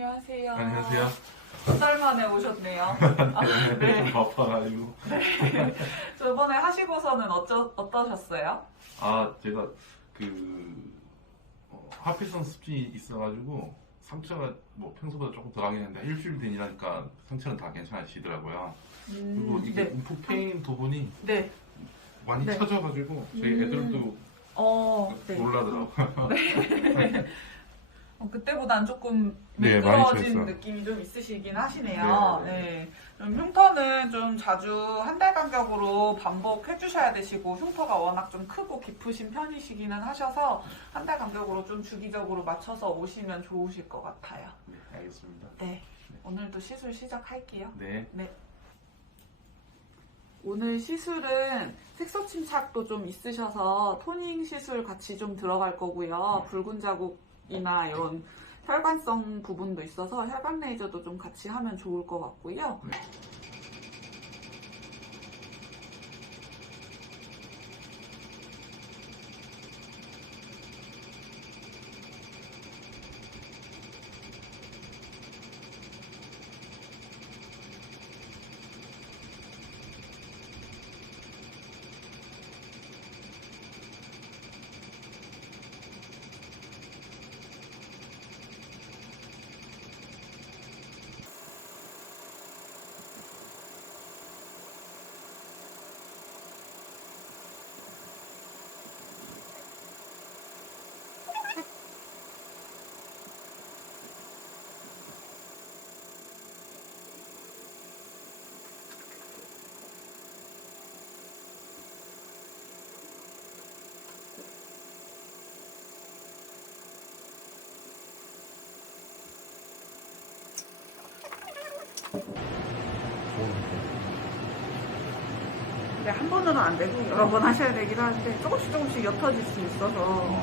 안녕하세요. 안녕하세요. 한달 만에 오셨네요. 아, 네. 네. 좀 바빠가지고. 저번에 하시고서는 어쩌, 어떠셨어요? 아, 제가 그, 어, 하필성 습진이 있어가지고, 상처가 뭐 평소보다 조금 덜 하긴 했는데, 일주일 되니까 상처는 다 괜찮아지더라고요. 그리고 이게 네. 움푹 패인 부분이 네. 많이 네. 처져가지고, 저희 음. 애들도 어, 네. 놀라더라고요. 어, 그때보단 조금 네, 많이 매끄러진 좋았어요. 느낌이 좀 있으시긴 하시네요. 네. 네. 그럼 흉터는 좀 자주 한 달 간격으로 반복해 주셔야 되시고 흉터가 워낙 좀 크고 깊으신 편이시기는 하셔서 한 달 간격으로 좀 주기적으로 맞춰서 오시면 좋으실 것 같아요. 네, 알겠습니다. 네. 오늘도 시술 시작할게요. 네. 오늘 시술은 색소 침착도 좀 있으셔서 토닝 시술 같이 좀 들어갈 거고요. 붉은 자국 이나 이런 혈관성 부분도 있어서 혈관 레이저도 좀 같이 하면 좋을 것 같고요. 한 번으로 안 되고 여러 번 하셔야 되긴 하는데 조금씩 조금씩 옅어질 수 있어서